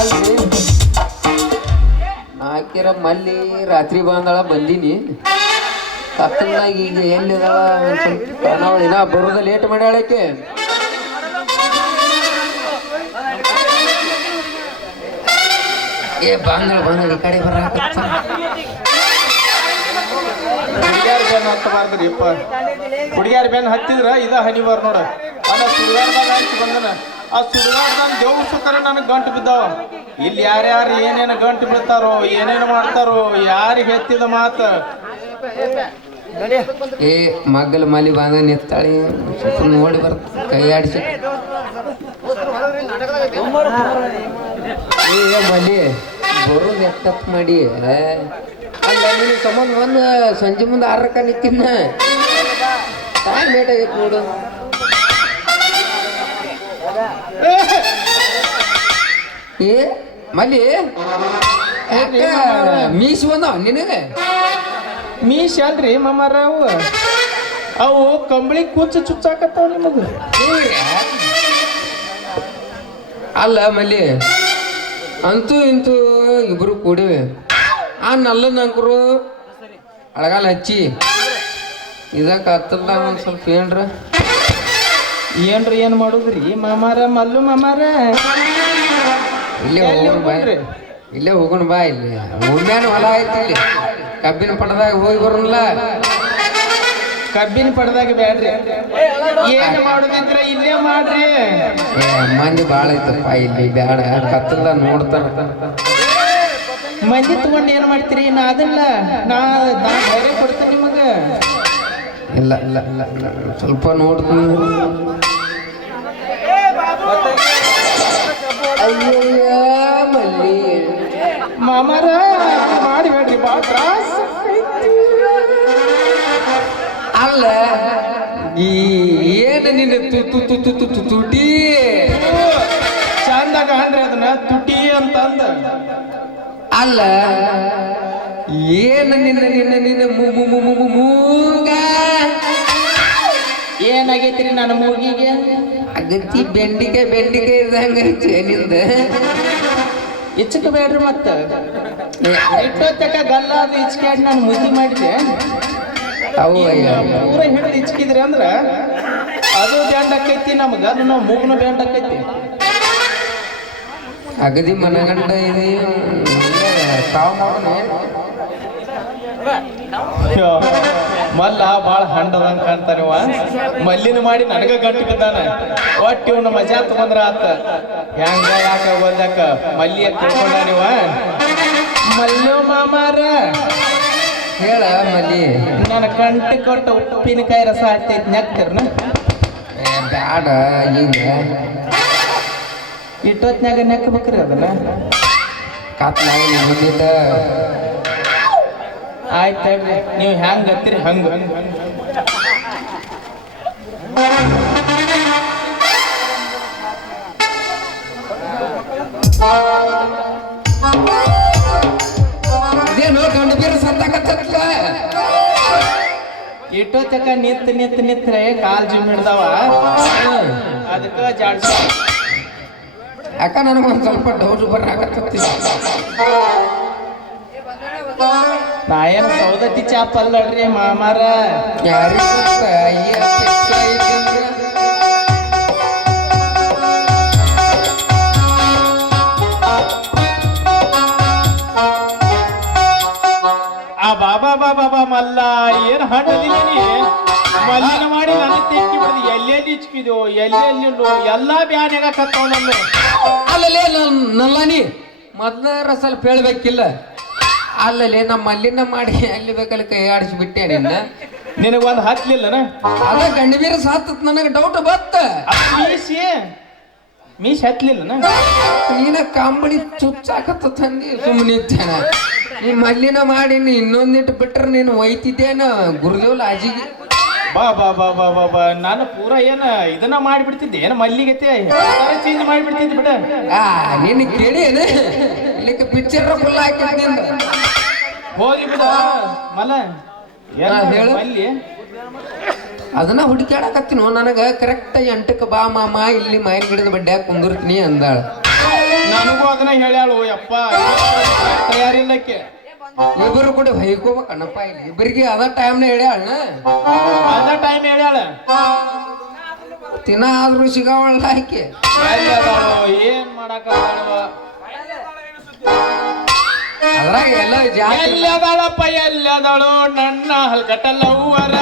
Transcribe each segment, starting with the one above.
ಅಲ್ರಿ ಮಲ್ಲಿ ರಾತ್ರಿ ಬಂದಳ ಬಂದೀನಿ. ಕತ್ತಲ್ನಾಗ ಈಗ ಎಲ್ಲಿದಾಳ ಕಾಣವಳ ಇನ್ನ ಬರೋದ ಲೇಟ್ ಮಾಡ್ಯಾಳಕ್ಕೆ ಏ ಬಂದಳ ಬಂದಳ, ಈ ಕಡೆ ಬರಾಕತ್ತ ಹುಡುಗಿಯಾರ ಬೇನ್ ಹತ್ತಬಾರ್ದ್ರಿ ಅಪ್ಪ. ಹುಡುಗ್ಯಾರ ಹತ್ತಿದ್ರ, ಇದ ಹನಿಬಾರ್ ನೋಡ. ಸುಡುಗಾಡ್ದಾಗ ಹಚ್ಚಿ ಬಂದನ. ಆ ಸುಡುಗಾಡ್ದಾಗ ದೇವ್ರ ಸುತ್ತರ ನನಗೆ ಗಂಟು ಬಿದ್ದಾವ. ಇಲ್ಲಿ ಯಾರ್ಯಾರು ಏನೇನು ಗಂಟು ಬಿಡ್ತಾರೋ, ಏನೇನು ಮಾಡ್ತಾರೋ ಯಾರಿಗೆ ಹೆತ್ತಿದ ಮಾತ. ಏ, ಮಗ್ಗಲ ಮಲಿ ಬಾಂಧ ನಿತ್ತಾಳಿ ಸ್ವಲ್ಪ ನೋಡಿ ಬರ್ತ ಕೈ ಆಡಿಸಿ ಏ ಮಲಿ ಬರೋದು ಎಷ್ಟತ್ ಮಾಡಿ ಅಲ್ಲಿ ಸಂಬಂಧ ಬಂದು ಸಂಜೆ ಮುಂದೆ ಆರಕ್ಕ ನಿಂತಿನ ಲೇಟ್ ನೋಡು. ಏ ಮಲ್ಲಿ? ಮೀಸ್ ಬಂದವ ನಿನಗೆ? ಮೀಶ ಅಲ್ರಿ ಮಮ್ಮಾರ ಅವು ಅವು ಕಂಬಳಿ ಕೂಚು ಚುಚ್ಚಾಕತ್ತಾವ ನಿಮಗ. ಅಲ್ಲ ಮಲ್ಲಿ ಅಂತೂ ಇಂತೂ ಇಬ್ರು ಕೂಡಿವೆ. ಆ ನಲ್ಲನ ಅಂಕರು ಅಳಗಾಲ ಹಚ್ಚಿ. ಇದಕ್ಕೆ ಹತ್ತಲ್ಲ ಒಂದು ಸ್ವಲ್ಪ ಏನ್ರ ಏನ್ರಿ ಏನ್ ಮಾಡುದ್ರಿ? ಮಾಮಾರ ಮಲ್ಲು ಮಾಮಾರ? ಇಲ್ಲೇ ಹೋಗೋಣ ಬಾ. ಇಲ್ಲೇ ಹೋಗೋಣ ಬಾ ಇಲ್ಲಿ. ಉಮ್ಯಾನ ಹೊಲ ಐತಿ ಇಲ್ಲಿ. ಕಬ್ಬಿನ ಪಡದಾಗ ಹೋಗಿ ಬರೋಣಲ್ಲ. ಕಬ್ಬಿನ ಪಡದಾಗ ಬ್ಯಾಡ್ರಿ. ಏನ್ ಮಾಡುದಿದ್ರ ಇಲ್ಲೇ ಮಾಡ್ರಿ. ಮಂದಿ ಭಾಳ ಐತಪ್ಪ ಇಲ್ಲಿ. ಬ್ಯಾಡ. ಕತ್ತಲ್ಲ ನೋಡ್ತಾರ. ಮಂದಿ ತಗೊಂಡ್ ಏನ್ ಮಾಡ್ತೀರಿ? ನಾ ಅದನ್ನ ನಾ ನಾ ಬೇರೆ ಕೊಡ್ತೇನೆ ನಿಮಗ. ಇಲ್ಲ ಇಲ್ಲ ಇಲ್ಲ ಇಲ್ಲ. ಸ್ವಲ್ಪ ನೋಡ್ತೀನಿ. ಅಯ್ಯಯ್ಯ ಮಲ್ಲಿ ಮಾಮಾರ ಮಾಡಿಬೇಡ್ರಿ ತ್ರಾಸ ಅಲ್ಲ ಈ ಏನು ನಿನ್ನ ತು ತು ತು ತು ತು ತು ತುಟಿ? ಚಂದಾಗ ಅಂದ್ರಿ ಅದನ್ನ ತುಟಿ ಅಂತ ಅಂದ ಅಲ್ಲ ಏನು ನಿನ್ನ ನಿನ್ನ ನಿನ್ನ ಮು ಮು ಮು ಮು ಮು- ಏನಾಗೈತ್ರಿ ನನ್ನ ಮೂಗಿಗೆ? ಅಗತಿ ಬೆಂಡಿಗೆ ಬೆಂಡಿಗೆ ಇದ್ದಂಗ ಐತಿ ನಿಂದ ಇಚ್ಚಕ ಬೇಡ್ರಿ ಮತ್ತ. ಇಟ್ಟೊತ್ತಕ ಗಲ್ಲ ಅದು ಇಚ್ಕ್ಯಾಡ್ ನಾನು ಮುಗಿ ಮಾಡಿದೆ. ಅವು ಪೂರ ಹಿಡಿದು ಇಚ್ಕಿದ್ರಿ ಅಂದ್ರ ಅದು ಬ್ಯಾಂಡ್ ಆಕೈತಿ ನಮಗ ಅದು ನಾವು ಮೂಗ್ನು ಬ್ಯಾಂಡ್ ಆಕೈತಿ. ಅಗದಿ ಮನಗಂಡ ಇದೆ ತಾವು ಮಾಡೋಣ ಅಯ್ಯೋ, ಮಲ್ಲ ಬಾಳ ಹಂಡದಂಗ ಕಾಣ್ತಾನವ ಮಲ್ಲಿನ ಮಾಡಿ ನನಗ ಗಂಟು ಬಿದ್ದಾನ. ಒಟ್ಟು ಇವನು ಮಜಾ ತಗೊಂಡ್ರ ಆತ. ಹೆಂಗ ಯಾಕ ಬಂದಕ್ಕ ಮಲ್ಲಿ ತಿಳ್ಕೊಂಡಾನಿವ ಮಲ್ಲು ಮಾಮಾರ. ಹೇಳ ಮಲ್ಲಿ. ನನ್ನ ಕಂಟಿ ಕೊಟ್ಟ ಉಪ್ಪಿನಕಾಯಿ ರಸ ಹಾಕ್ತೈತಿ ನೆಕ್ತಿರ್ನ? ಬ್ಯಾಡ ಈಗ ಇಟ್ಟೊತ್ನಾಗ ನೆಕ್ಬೇಕ್ರಿ ಅದನ್ನ. ಕಾತ್ನಾಗ ಬಂದಿದ್ದ ಆಯ್ತು ನೀವು ಹೆಂಗೆ ಗತ್ತಿರಿ? ಹಂಗ. ಅದೇನೋ ಗಂಡು ಬೇರೆ ಸತ್ತಾಕತ್ತಲ್ಲ ಇಟ್ಟೊತ್ತಕ ನಿತ್ ನಿತ್ ನಿತ್ರೆ ಕಾಲ್ ಜಿಮ್ ಹಿಡ್ದಾವ. ಅದಕ್ಕ ಜಾಡ್ಸ ಯಾಕ ನನಗೊಂದು ಸ್ವಲ್ಪ ಡೌಟ್ ಬರಾಕತ್ತೈತಿ ನಾ ಏನು ಸೌದತ್ತಿ ಚಾಪ್ ಅಲ್ಲಡ್ರಿ ಮಾಮಾರ. ಆ ಬಾಬಾ ಬಾಬಾ ಬಾ ಮಲ್ಲ ಏನ್ ಹಣ್ಣದಿದ್ದೀನಿ ಮಲ್ಲಿನ ಮಾಡಿ ನನ್ನ ತೆಕ್ಕಿ ಬಿಡ್ದು ಎಲ್ಲೆಲ್ಲಿ ಇಚ್ಕಿದೋ ಎಲ್ಲೆಲ್ಲಿ ಎಲ್ಲಾ ಬ್ಯಾನ್ಯಾಗ ಕತ್ತವ ನನ್ನ ಅಲ್ಲಲೇ ನಲ್ಲಾನಿ ಮೊದ್ಲರ ಸ್ವಲ್ಪ ಹೇಳ್ಬೇಕಿಲ್ಲ. ಅಲ್ಲಲೇ ನಮ್ಮ ಮಲ್ಲಿನ ಮಾಡಿ ಅಲ್ಲಿ ಬೇಕಲ್ಲಿ ಕೈ ಆಡಿಸ್ಬಿಟ್ಟೆ ನಿನ್ನ ನಿನಗೊಂದು ಹತ್ಲಿಲ್ಲನ ಅದ ಗಂಡವೀರ ಸಾತ್ ಸಾತತ್ ನನಗೆ ಡೌಟ್ ಬತ್ತ. ಮೀಸಿ ಮೀಸಿ ಹತ್ಲಿಲ್ಲನ ನೀನ ಕಾಂಬಳಿ ಚುಚ್ಚಾಕತ್ತ ತಂದಿ ಸುಮ್ಮನೆ ಇದ್ದೇನ. ನೀ ಮಲ್ಲಿನ ಮಾಡಿ ನೀ ಇನ್ನೊಂದಿಟ್ಟು ಬಿಟ್ರೆ ನೀನು ಒಯ್ತಿದ್ದೇನ ಗುರುದೇವ್ ಲಾಜಿಗೆ? ಬಾ ಬಾ ಬಾ ಬಾ ಬಾ ಬಾ. ನಾನು ಪೂರ ಏನ ಇದನ್ನ ಮಾಡಿಬಿಡ್ತಿದ್ದೆ. ಏನ ಮಲ್ಲಿಗತೆ? ಚೇಂಜ್ ಮಾಡಿಬಿಡ್ತಿದ್ದೆ ಬಿಡ. ಆ ನಿನ್ನ ಕೇಳಿ ಏನು ಇಲ್ಲಿಕ್ಕೆ ಪಿಕ್ಚರ್ ಫುಲ್ ಹಾಕಿದ್ನಿಂದ ಹೋಗಿ ಬಿಡ ಮಲ ಹೇಳು. ಮಲ್ಲಿ ಅದನ್ನ ಹುಡುಕ್ಯಾಡಕತ್ತೀನೋ ನನಗ ಕರೆಕ್ಟ್ ಎಂಟಕ್ಕೆ ಬಾ ಮಾಮ ಇಲ್ಲಿ ಮಾಯಿನ ಗಿಡದ ಬಡ್ಡ್ಯಾಗ ಕುಂದಿರ್ತೀನಿ ಅಂದಾಳ. ನನಗೂ ಅದನ್ನ ಹೇಳ್ಯಾಳು ಯಪ್ಪ. ತಯಾರಿಲ್ಲಕ್ಕೆ. ಇಬ್ಬರು ಕೂಡ ಹೊಯ್ಕೋಬೇಕಣ್ಣಪ್ಪ ಇಲ್ಲಿ ಇಬ್ಬರಿಗೆ ಅದ ಟೈಮ್ನ ಹೇಳ್ಯಾಳ ಅದ ಟೈಮ್ ಹೇಳ್ಯಾಳ. ತಿನ್ನ ಆದ್ರೂ ಸಿಗಾವಳ ಆಕೆ ಏನ್ ಮಾಡಕ ಅದ್ರಾಗ ಎಲ್ಲ ಜಾತಿ ಎಲ್ಲಿ ಅದಾಳಪ್ಪ ಎಲ್ಲಿ ಅದಾಳು ನನ್ನ ಹಲ್ಕಟ್ಟಲ್ಲ ಹೂವರ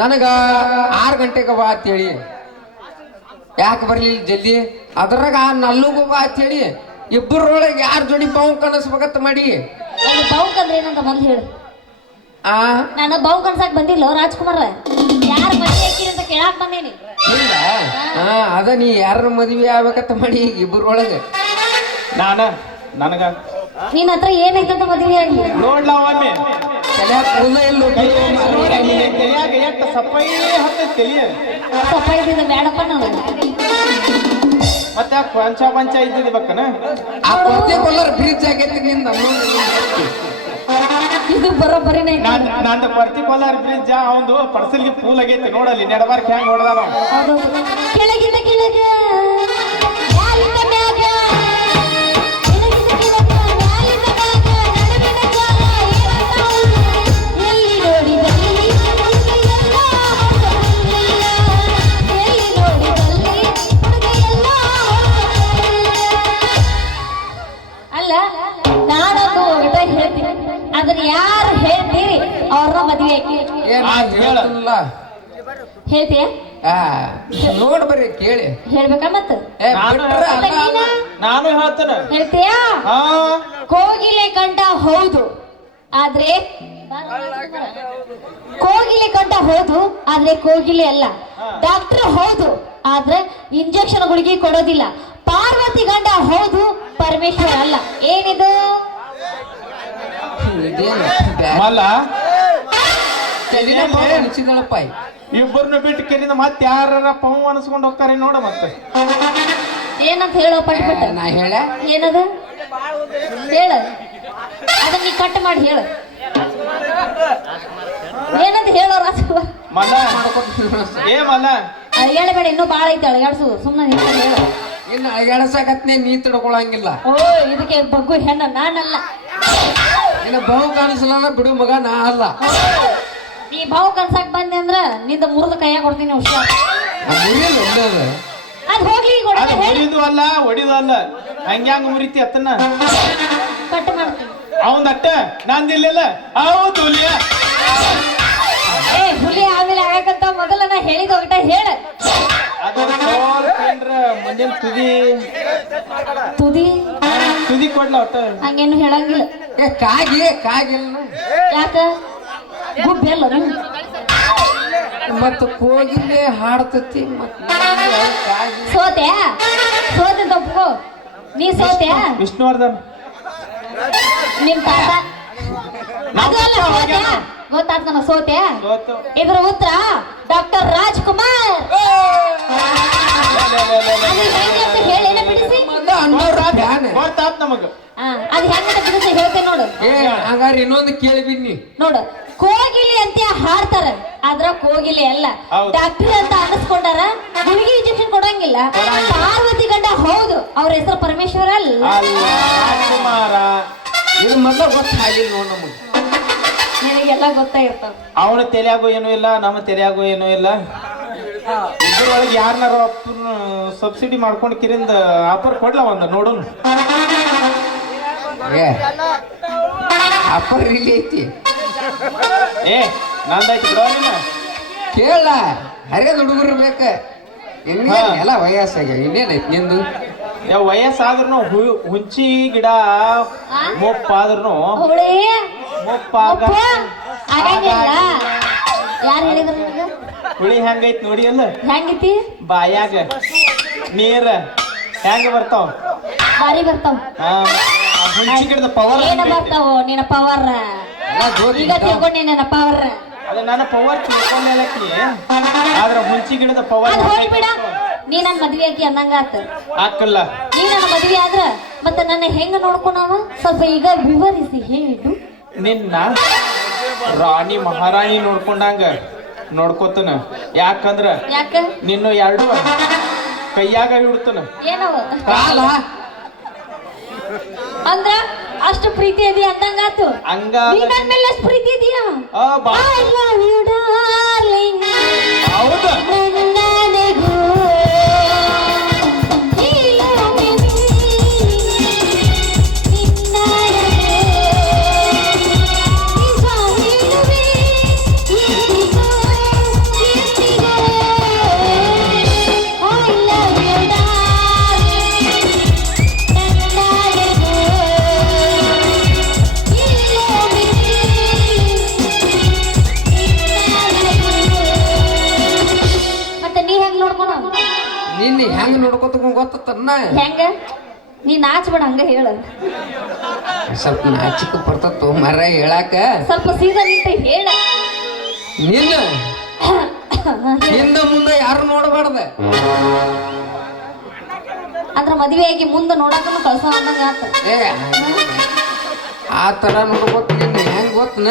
ನನಗ ಆರು ಗಂಟೆಗೆ ಬಾ ಅಂತೇಳಿ ಯಾಕೆ ಬರಲಿಲ್ಲ ಜಲ್ದಿ? ಅದ್ರಾಗ ಆ ಅಂತ ಹೇಳಿ ಅಂತೇಳಿ ಇಬ್ಬರೊಳಗೆ ಯಾರ ಜೋಡಿ ಬಾವು ಕನಸ್ಬೇಕಂತ ಮಾಡಿ. ಅದು ಬೌಕ್ ಅಂದ್ರೆ ಏನಂತ ಮೊದ್ಲು ಹೇಳು. ಆ? ನಾನು ಬೌಕ್ ಕನ್ಸಕ್ ಬಂದಿಲ್ಲ ರಾಜ್ಕುಮಾರ ಯಾರ ಮದುವೆ ಹಾಕಿರಿ ಅಂತ ಕೇಳಾಕ್ ಬಂದೀನಿ. ಇಲ್ಲ? ಆ ಅದ ನೀ ಯಾರ ಮದ್ವೆ ಆಗ್ಬೇಕಂತ ಮಾಡಿ ಇಬ್ಬರೊಳಗೆ. ನಾನ ನನಗ? ನಿನ್ನ ಹತ್ರ ಏನೈತಂತ ಮದುವೆ ಆಗಿ ನೋಡ್ಲಾ ಒಮ್ಮೆ ತಲ್ಯಾಗ ಎಟ್ಟ ಸಪ್ಪೈ ಹತ್ತೈತಿ ಇದ್ದಿದ್ದು ಬೇಡಪ್ಪ ಮತ್ತೆ ಪಂಚ ಕೊಂಚ ಪಂಚ ಇದ್ದಿದ್ಬೇಕನ ಆ ಕೊರತೆ ಕೊಲ್ಲರ್ ಫ್ರಿಜ್ ಆಗೈತಿ ನಿಂದ. ಇದು ಬರೋಬ್ಬರಿನೇ ನಂದು ಪರ್ಟಿಕ್ಯುಲರ್ ಬ್ರಿಡ್ಜ್ ಅವಂದು ಪರ್ಸಲ್ಗೆ ಫೂಲ್ ಆಗೈತಿ. ನೋಡಲ್ಲಿ ನೆಡಬಾರ್ಕ್ ಹೆಂಗ್ ಹೊಡೆದಾರ. ಕೆಳಗಿಂದ ಕೆಳಗ. ಹೇಳ್ತೀನಲ್ಲ ಹೇಳ್ತೀಯ? ಆ ನೋಡ್ ಬರ್ರಿ ಕೇಳಿ. ಹೇಳ್ಬೇಕಾ ಮತ್ತ? ಏ ಬಿಟ್ರ ಮತ್ತೆ ನೀನ? ನಾನು ಹೇಳ್ತೇನೆ. ಹೇಳ್ತೀಯಾ? ಹಾ. ಕೋಗಿಲೆ ಕಂಡ ಹೌದು ಆದ್ರೆ ಕೋಗಿಲೆ ಕಂಡ ಹೌದು ಆದ್ರೆ ಕೋಗಿಲೆ ಅಲ್ಲ. ಡಾಕ್ಟರ್ ಹೌದು ಆದ್ರೆ ಇಂಜೆಕ್ಷನ್ ಗುಳಿಗೆ ಕೊಡೋದಿಲ್ಲ. ಪಾರ್ವತಿ ಗಂಡ ಹೌದು ಪರಮೇಶ್ವರ ಅಲ್ಲ. ಏನಿದು? ಇದೇನು ಬ್ಯಾ- ಮಲ್ಲ ಈ. ಇಬ್ಬರನ್ನ ಬಿಟ್ಟು ಕೆರಿದ ಮತ್ತೆ ಯಾರ ಪವ್ ಅನಿಸ್ಕೊಂಡು ಹೋಗ್ತಾರೆ ನೋಡ ಮತ್ತೆ. ಏನಂತ ಹೇಳೋ ಪಟ್ ಪಟ್. ನಾ ಹೇಳ. ಏನದು? ಹೇಳ. ಅದನ್ನ ನೀ ಕಟ್ ಮಾಡಿ ಹೇಳು. ಏನಂತ ಹೇಳೋ ರಾಜ ಮಲ್ಲ. ಏ ಮಲ್ಲ. ಹೇಳಬೇಡ ಇನ್ನೂ ಭಾಳ ಐತೆ ಅಳಗಾಡ್ಸು ಸುಮ್ಮನೆ ಹೇಳು. ಇನ್ನು ಅಳಗಾಡಸಾಕತ್ನೆ ನೀ ತಿಳ್ಕೊಳಂಗಿಲ್ಲ ಓ ಇದಕ್ಕೆ ಬಗ್ಗು ಹೆಣ್ಣ ನಾನಲ್ಲ. ಇನ್ನು ಬಹು ಕಾಣಿಸಲ್ಲ ಬಿಡು ಮಗ ನಾ ಅಲ್ಲ. ನೀ ಬಾವು ಕನ್ಸಾಕ್ ಬಂದೆ ಅಂದ್ರ ನಿಂದ ಮುರಿದ ಕೈಯಾಗ ಕೊಡ್ತೀನಿ ಹುಷಾರ್. ಆ ಮುರಿಯಲ್ಲ ಅದು ಅದ್ ಹೋಗ್ಲಿ ಈಗ ಅದು ಹೊಡೆದ ಹೇಳಿ. ಹೊಡಿದು ಅಲ್ಲ ಹೊಡಿದು ಅಲ್ಲ. ಹಂಗ್ಯಾಂಗ ಮುರಿತಿ ಅತ್ತನ್ನ? ಕಟ್ ಮಾಡ್ತೀನಿ. ಅವಂದ ಅಟ್ಟ ನಂದಿಲ್ಲ ಹೌದು ಹುಲಿಯ. ಏ ಹುಲಿ ಆಮೇಲೆ ಆಗಕಂತ ಮೊದಲ ನಾ ಹೇಳಿದ ಒಗಟ ಹೇಳ. ಅದು ಏನ್ರ ಮುಂದಿನ ತುದಿ. ತುದಿ? ತುದಿ ಕೊಡ್ಲ ಒಟ್ಟ. ಹಂಗೇನು ಹೇಳಂಗಿಲ್ಲ. ಏ ಕಾಗಿ ಕಾಗಿಲ್ಲ ಯಾಕ? ಗುಬ್ಬಿ ಅಲ್ಲ ಮತ್ತ ಕೋಗಿಲೆ ಹಾಡ್ತತಿ ಮತ್ತ ಸೋತೆ? ಸೋತೆ ತಪ್ಪು. ನೀ ಸೋತೆ? ವಿಷ್ಣುವರ್ಧನ್. ನಿಮ್ ತಾತ? ಅದು ಅಲ್ಲ ಸೋತೆ? ಗೊತ್ತಾಯ್ತು ಸೋತೆ? ಇದ್ರ ಉತ್ತರ ಡಾಕ್ಟರ್ ರಾಜ್ಕುಮಾರ್. ಅದು ಹೆಂಗೆ ಅಂತ ಹೇಳಿ ಏನ ಬಿಡಿಸಿ? ಫ್ಯಾನ್. ಗೊತ್ತಾತ್ ನಮಗ. ಅದು ಹೆಂಗಂತ ಬಿಡಿಸಿ ಹೇಳ್ತೇನೆ ನೋಡು. ಹಂಗಾರೆ ಇನ್ನೊಂದು ಕೇಳಿ ಬಿನ್ನಿ ನೋಡು. ಕೋಗಿಲೆ ಅಂತ ಹಾಡ್ತಾರ. ಆದ್ರ ಕೋಗಿಲೆ ಅಲ್ಲ. ಡಾಕ್ಟರ್ ಅಂತ ಅನ್ನಿಸ್ಕೊಂಡಾರ ನಿಮಗೆ ಇಂಜೆಕ್ಷನ್ ಕೊಡಂಗಿಲ್ಲ. ಪಾರ್ವತಿ ಗಂಡ ಹೌದು ಅವ್ರ ಹೆಸರು ಪರಮೇಶ್ವರ ಅಲ್ಲ. ಇದು ಮೊದಲ ಗೊತ್ತಾಗಲಿಲ್ಲ ನೋಡ್ ನಮಗೆ. ನಿನಗೆಲ್ಲ ಗೊತ್ತಾಗಿರ್ತಾವ ಅವನ ತಲೆಯಾಗೂ ಏನೂ ಇಲ್ಲ ನಮ್ಮ ತಲೆಯಾಗೂ ಏನೂ ಇಲ್ಲ. ಇದ್ರೊಳಗೆ ಯಾರನ್ನಾರು ಸಬ್ಸಿಡಿ ಮಾಡ್ಕೊಂಡು ಕಿರಿಂದ ಆಫರ್ ಕೊಡ್ಲ ಒಂದು ನೋಡೋಣ. ಆಫರ್ ಇಲ್ಲಿ ಐತಿ. ಏ ನಂದಾಯ್ತು ಬಿಡೋ ನೀನು. ಕೇಳ ಹರಿಯದ ಹುಡುಗರು ಬೇಕ. ಇನ್ನೇನ್ ಎಲ್ಲ ವಯಸ್ಸಾಗ್ಯಾವ ಇನ್ನೇನೈತಿ ನಿಂದು? ಯಾವ ವಯಸ್ಸಾದ್ರೂ ಹುಂಚಿ ಗಿಡ ಮುಪ್ಪಾದ್ರೂ ಹುಳಿ? ಮುಪ್ಪಾಗ ಆಗಂಗಿಲ್ಲ. ಯಾರು ಹೇಳಿದ್ರು ನಿನಗೆ? ಹುಳಿ ಹೆಂಗೈತ್ ನೋಡಿ ಅಲ್ಲ. ಹೆಂಗಿತಿ? ಬಾಯಾಗ ನೀರ ಹೆಂಗ ಬರ್ತಾವ? ಬಾರಿ ಬರ್ತಾವ. ಆ, ಹುಂಚಿ ಗಿಡದ ಪವರ್ ಏನು ಬರ್ತಾವ ನಿನ್ನ ಪವರ್ ಈಗ ತಿಳ್ಕೊಂಡಿ ನನ್ನ ಪವರ್ ಅದು ನನ್ನ ಪವರ್ ತಿಳ್ಕೊಂಡೇಲಕ್ಕಿ ಆದ್ರೆ ಹುಂಚಿ ಗಿಡದ ಪವರ್ ಹೋಗ್ಬಿಡ ನೀ ನನ್ ಮದ್ವೆ ಆಕಿ ಅನ್ನಂಗ ಆತ. ಹಾಕಲ್ಲ ನೀ ನನ್ನ ಮದ್ವೆ ಆದ್ರ ಮತ್ತೆ ನನ್ನ ಹೆಂಗ ನೋಡ್ಕೊಳವ ಸ್ವಲ್ಪ ಈಗ ವಿವರಿಸಿ ಹೇಳಿದ್ದು ನಿನ್ನ ರಾಣಿ ಮಹಾರಾಣಿ ನೋಡ್ಕೊಂಡಂಗ ನೋಡ್ಕೋತನ. ಯಾಕಂದ್ರ ಯಾಕ? ನಿನ್ನ ಎರಡು ಕೈಯಾಗ ಹಿಡ್ತನ. ಏನವ? ಅಷ್ಟು ಪ್ರೀತಿ ಇದೆ ಅಂದಂಗಾತು? ಹಂಗ ನನ್ ಮೇಲೆ ಅಷ್ಟು ಪ್ರೀತಿ ಇದೆಯಾ? ಆ, ಬಾ. ಇಲ್ಲ, ಗೊತ್ತನ್ನ ಹೆಂಗ ನೀ ನಾಚ್ಬೇಡ ಹಂಗ ಹೇಳ ಸ್ವಲ್ಪ ನಾಚಿಕ ಬರ್ತತ್ತು ಮರ ಹೇಳಾಕ ಸ್ವಲ್ಪ ಸೀದಾ ನಿಂತ ಹೇಳ ನಿನ್ನ ಹಿಂದ ಮುಂದೆ ಯಾರು ನೋಡಬಾರ್ದ ಅಂದ್ರ ಮದ್ವೆ ಆಗಿ ಮುಂದೆ ನೋಡಕ್ಕೂ ಕಳ್ಸ ಅಂದಂಗ ಆತ ಏ ಆ ತರ ನೋಡ್ಬೋದು ನಿನ್ನ ಹೆಂಗ್ ಗೊತ್ತನ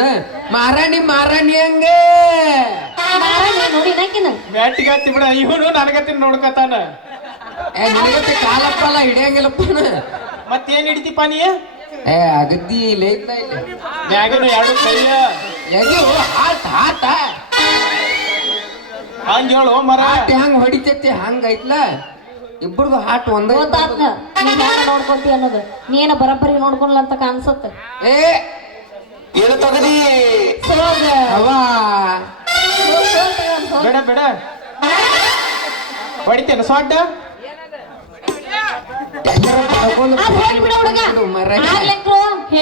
ಮಾರಾಣಿ ಮಾರಾಣಿ ಹಂಗೆ ಮಾರಾಣಿ ನೋಡಿ ನಾಕಿನ ಬ್ಯಾಟಿಗಾತಿ ಬಿಡ ಇವನು ನನಗತ್ತಿನ ನೋಡ್ಕತಾನ ಏ ನಿನಗತ್ತೆ ಕಾಲಪ್ಪಲ್ಲ ಹಿಡಿಯಂಗಿಲ್ಲಪ್ಪ ಮತ್ತೇನ್ ಹಿಡಿತಿಪ್ಪ ನೀ ಏ ಅಗದಿ ಇಲ್ಲ ಇಲ್ಲ ಮ್ಯಾಗನು ಎರಡು ಕೈಯ. ಎದು ಆಟ ಆಟ ಹಂಗ ಹೇಳು ಮರ. ಆಟ ಹೆಂಗ್ ಹೊಡಿತೈತಿ ಹಂಗ ಐತ್ಲ. ಇಬ್ಬರದು ಹಾಟ್ ಒಂದ ಗೊತ್ತಾತ್ನ ನೀ ಹೆಂಗ ನೋಡ್ಕೊಂತಿ ಅನ್ನೋದು. ನೀನ ಬರಬ್ಬರಿ ನೋಡ್ಕೊಲ್ಲ ಅಂತ ಕಾಣಿಸುತ್ತೆ. ಏ ಏನು ತಗದಿ. ಸೋಗ ಅವ. ಬೇಡ ಬೇಡ. ಹೊಡಿತೇನೆ ಸೊಡ್ಡ ಅದ್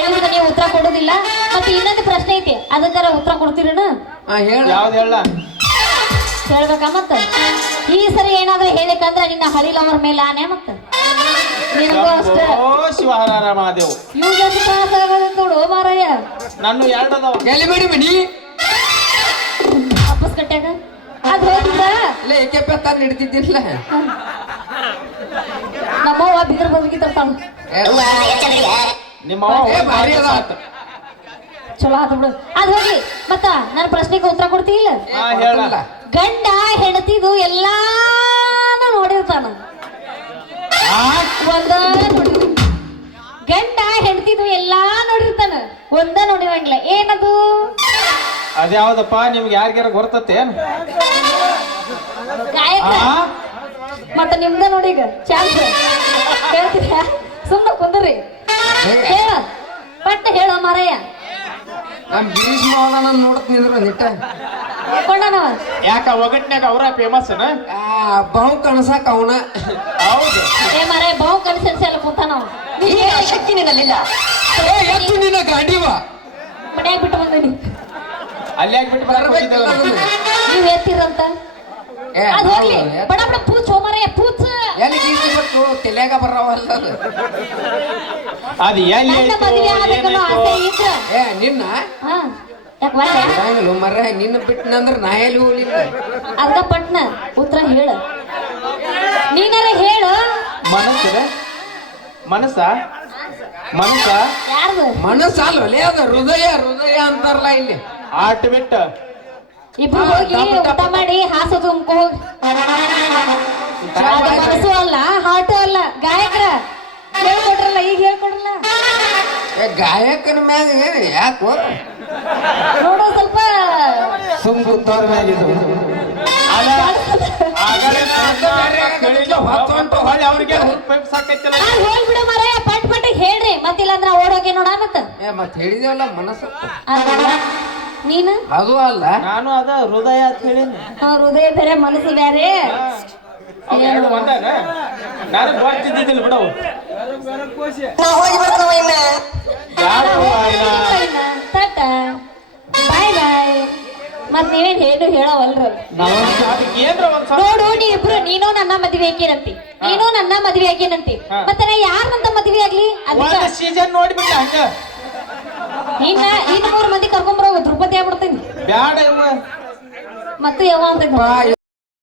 ಹುಡುಗ ನೀವು ಉತ್ತರ ಕೊಡೋದಿಲ್ಲ. ಮತ್ತೆ ಇನ್ನೊಂದು ಪ್ರಶ್ನೆ ಐತಿ. ಅದಕ್ಕಾರ ಉತ್ತರ ಕೊಡ್ತೀರನ? ಯಾವ್ದು ಹೇಳ? ಹೇಳ್ಬೇಕಾ ಮತ್ತ? ಈ ಸರಿ ಏನಾದ್ರೂ ಹೇಳಿಕಂದ್ರ ನಿನ್ನ ಹಳಿ ಲವರ್ ಮೇಲೆ ಆನೆ ಮತ್ತ. ನಿನಗೂ ಅಷ್ಟೇ. ಓ ಶಿವಹರ ಮಹಾದೇವ್ ನೋಡು ಮಾರಾಯ. ಎರಡು ಅದಾವ. ಎಲ್ಲಿ ವಾಪಸ್ ಕಟ್ಟಾಗ ಅದ್ ಹೋಗಿದ್ದ ಇಲ್ಲ ಏಕೆ ತಾನು ಹಿಡ್ತಿದ್ದಿಲ್ಲ? ನಮ್ಮವ್ವ ಬಿದ್ರ ನಿಮ್ಮ ಏ ಭಾರಿ ಅದ ಚಲೋ ಆತ ಬಿಡು. ಅದ್ ಹೋಗ್ಲಿ ಮತ್ತ ನನ್ನ ಪ್ರಶ್ನೆಗೆ ಉತ್ತರ ಕೊಡ್ತೀವಿಲ್ಲ ಹಾ ಹೇಳ. ಗಂಡ ಹೆಂಡತಿದು ಎಲ್ಲಾನು ನೋಡಿರ್ತಾನ. ಒಂದ ನೋಡಿ. ಗಂಡ ಹೆಂಡತಿದು ಎಲ್ಲಾ ನೋಡಿರ್ತಾನ. ಒಂದ ನೋಡಿರಂಗಿಲ್ಲ. ಏನದು? ಅದ್ಯಾವ್ದಪ್ಪ ನಿಮ್ಗೆ ಯಾರಿಗಾರ ಗೊತ್ತತ್ತೇನ್ ಗಾಯಕ. ಆ? ಮತ್ತ ನಿಮ್ದ ನೋಡಿ ಈಗ ಚಾನ್ಸ್ ಹೇಳ್ತೀರಾ? ಸುಮ್ಮನೆ ಕುಂದ್ರಿ. ಹೇಳ. ಪಟ್ಟ ಹೇಳೋ ಮಾರಯ್ಯ. ನಮ್ ಗಿರೀಶ್ ಮಾವನ ನೋಡ್ತೀನಿ ನಿಟ್ಟ? ಕೊಂಡನವ ಯಾಕ ಒಗಟ್ನ್ಯಾಗ ಅವ್ರ ಫೇಮಸ್ ಆ ಬಾವು ಕಣಸಾಕ ಅವನ. ಹೌದು. ಏ ಮಾರೇ ಬಹು ಕನ್ಸನ್ಸಿ ಎಲ್ಲ ಕುಂತಾನವ. ಶಕ್ತಿ ನಿನ್ನಲ್ಲಿಲ್ಲ. ಏ ಎತ್ತು ನಿನ್ನ ಗಾಡಿವ. ಮನ್ಯಾಗ ಬಿಟ್ಟು ಬಂದೀನಿ. ಅಲ್ಲಿ ಯಾಕೆ ಬಿಟ್ಟು ಬರಕ್ ಬರ್ಬೇಕಿಲ್ಲ ಹೋಗಿದ್ದೇವೆ ಅದನ್ನ. ನೀವ್ ಎತ್ತಿರಂತ ಏ ಅದ್ ಹೋಗ್ಲಿ. ಬಡ ಬಡ ಪೂಚ್ ಹೋಮರೆ ಪೂಚ್ ಎಲ್ಲಿ ಗೀಸಿ ಬಿಟ್ಟು ತಲೆಯಾಗ ಬರವಲ್ಲ ಅದು. ಅದು ಎಲ್ಲಿ ನನ್ನ ಐತೋ, ಮದುವೆ ಆಗ್ಬೇಕನ್ನೋ ಏನಾಯ್ತೋ? ಇದ್ರ. ಏ ನಿನ್ನ? ಹಾ ಯಾಕೆ ಬರ್ಲೆ ಬಿಡಂಗಿಲ್ಲ ಮರ ನಿನ್ನ ಬಿಟ್ಟನಂದ್ರ ನಾ ಎಲ್ಲಿ ಹೋಗ್ಲಿಲ್ಲ ಅರ್ಧ ಪಟ್ನ ಉತ್ತರ ಹೇಳ. ನೀನಾರ ಹೇಳು. ಮನಸ್ಸು ಮನಸ್ಸ? ಮನಸ್ಸ? ಯಾರ್ದು? ಮನಸ್ಸು ಅದ ಹೃದಯ ಹೃದಯ ಅಂತಾರಲ್ಲ ಇಲ್ಲಿ. ಆಟ ಬಿಟ್ಟ. ಇಬ್ರು ಹಾ, ಹೋಗಿ ಊಟ ಮಾಡಿ ತುಂಬ್ಕೊ ಮನಸ್ಸು ಅಲ್ಲ ಹಾಟು ಅಲ್ಲ. ಗಾಯಕರ ಹೇಳ್ಕೊಡ್ರಲ್ಲ ಈಗ ಹೇಳ್ಕೊಡ್ರಲ್ಲ. ಏ ಗಾಯಕನ ಮ್ಯಾಗ ಯಾಕೋ? ನೋಡೋ ಸ್ವಲ್ಪ ಸುಮ್ ಕುತ್ತಾರ ಮ್ಯಾಗಿದು ಅಲ್ಲ ಆಗಲೇ ಕೇಳಿಲ್ಲ ಹೊತ್ತೊಂಟು ಹೊಳ್ಳಿ ಅವ್ರಿಗೆ ಪೈಪ್ ಸಾಕೈತಲ್ಲ ಆ, ಹೋಗ್ಬಿಡು ಮರ ಪಟ್ ಪಟ್ ಹೇಳ್ರಿ. ಮತ್ತಿಲ್ಲ ಅಂದ್ರೆ ಓಡೋಕೆ ನೋಡ ಮತ್ತೆ. ಏ ಮತ್ತೆ ಹೇಳಿದೇವಲ್ಲ ಮನಸ್ಸು. ನೀನು? ಅದು ಅಲ್ಲ. ನಾನು ಅದ ಹೃದಯ ಅಂತ ಹೇಳಿನಿ ಆ, ಹೃದಯ ಬೇರೆ ಮನಸ್ಸು ಬೇರೆ. ಅವ್ ಎರಡು ಒಂದಾನ? ನಾನು ಗೊತ್ತಿದ್ದಿದ್ದಿಲ್ಲ ಬಿಡವು ನಾ ಹೋಗಿ ಇನ್ನ ಯಾರು? ಬಾಯ್ ಬಾಯ್. ಮತ್ ನೀವೇನ್ ಏನು ಹೇಳವಲ್ರ. ಏನ್ರ ಒಂದ್ ನೋಡು ನೀ ಇಬ್ರು ನೀನು ನನ್ನ ಮದ್ವೆ ಆಕೇನಂತಿ. ನೀನು ನನ್ನ ಮದ್ವೆ ಆಕೇನಂತಿ. ಮತ್ತೆ ನಾ ಯಾರನ್ನಂತ ಮದ್ವೆ ಆಗ್ಲಿ? ಒಂದ್ ಸೀಸನ್ ನೋಡ್ಬಿಟ್ಟ ಹಂಗ. ಇನ್ನ ಇನ್ನು ಮೂರು ಮಂದಿ ಕರ್ಕೊಂಬರೋ ದ್ರುಪದಿ ಆಗ್ಬಿಡ್ತೀನಿ. ಬ್ಯಾಡ ಇವ ಮತ್ತೆ ಯಾವ ಅಂತ